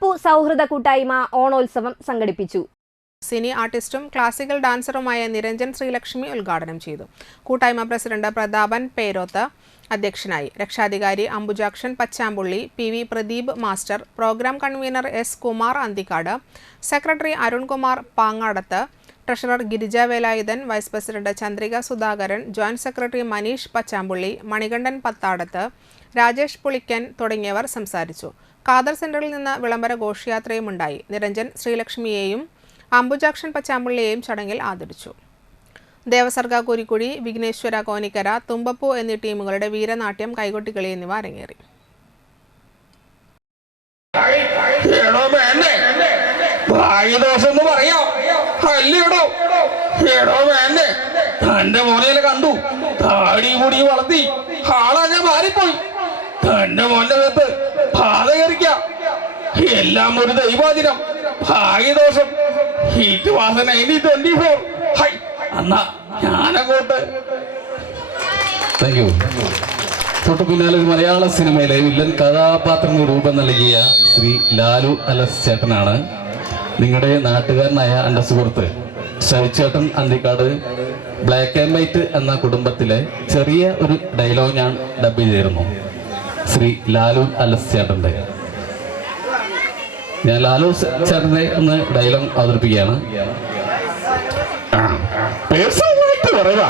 തുമ്പപ്പൂ സൗഹൃദ കൂട്ടായ്മ ഓണോത്സവം സംഘടിപ്പിച്ചു. സിനി ആർട്ടിസ്റ്റും ക്ലാസിക്കൽ ഡാൻസറുമായ നിരഞ്ജൻ ശ്രീലക്ഷ്മി ഉദ്ഘാടനം ചെയ്തു. കൂട്ടായ്മ പ്രസിഡന്റ് പ്രതാപൻ പേരോത്ത് അധ്യക്ഷനായി. രക്ഷാധികാരി Ambujakshan Pachampully, PV Pradeep master, programme convener S Kumar Anthikkad, secretary Arunkumar Pangadath, treasurer Girija Velayudhan, vice president Chandrika Sudhakaran, joint secretary Manish Pachampully, Manikandan Pathadath, Rajesh Pulikkan തുടങ്ങിയവർ സംസാരിച്ചു. ഖാദർ സെന്ററിൽ നിന്ന് വിളംബര ഘോഷയാത്രയും ഉണ്ടായി. നിരഞ്ജൻ ശ്രീലക്ഷ്മിയെയും അംബുജാക്ഷൻ പച്ചാമ്പുള്ളിയെയും ചടങ്ങിൽ ആദരിച്ചു. ദേവസർഗ കുരിക്കുഴി, വിഘ്നേശ്വര കോനിക്കര, തുമ്പപ്പൂ എന്നീ ടീമുകളുടെ വീരനാട്യം, കൈകൊട്ടിക്കളി എന്നിവ അരങ്ങേറി. തന്റെ മോനെ കണ്ടു, താടി മുടി വളർത്തി ആളാ ഞാൻ മാറിപ്പോയി. തന്റെ മോന്റെ പേത്ത് ബാധ കയറിക്കാം. എല്ലാം ഒരു ദൈവാദിനം, ഭാഗ്യദോഷം. എന്നാ ഞാനങ്ങോട്ട്. Thank you. തൊട്ടു പിന്നാലെ മലയാള സിനിമയിലെ വില്ലൻ കഥാപാത്രത്തിന് രൂപം നൽകിയ ശ്രീ ലാലു അലസ് ചേട്ടനാണ്. നിങ്ങളുടെ നാട്ടുകാരനായ എൻ്റെ സുഹൃത്ത് ശവിച്ചേട്ടൻ അന്തിക്കാട് ബ്ലാക്ക് ആൻഡ് വൈറ്റ് എന്ന കുടുംബത്തിലെ ചെറിയ ഒരു ഡയലോഗ് ഞാൻ ഡബ് ചെയ്തിരുന്നു. ശ്രീ ലാലു അലസ് ചേട്ടൻ്റെ. ഞാൻ ലാലു ചേട്ടൻ്റെ ഒന്ന് ഡയലോഗ് അവതരിപ്പിക്കുകയാണ്. പേഴ്സണലായിട്ട് പറയുക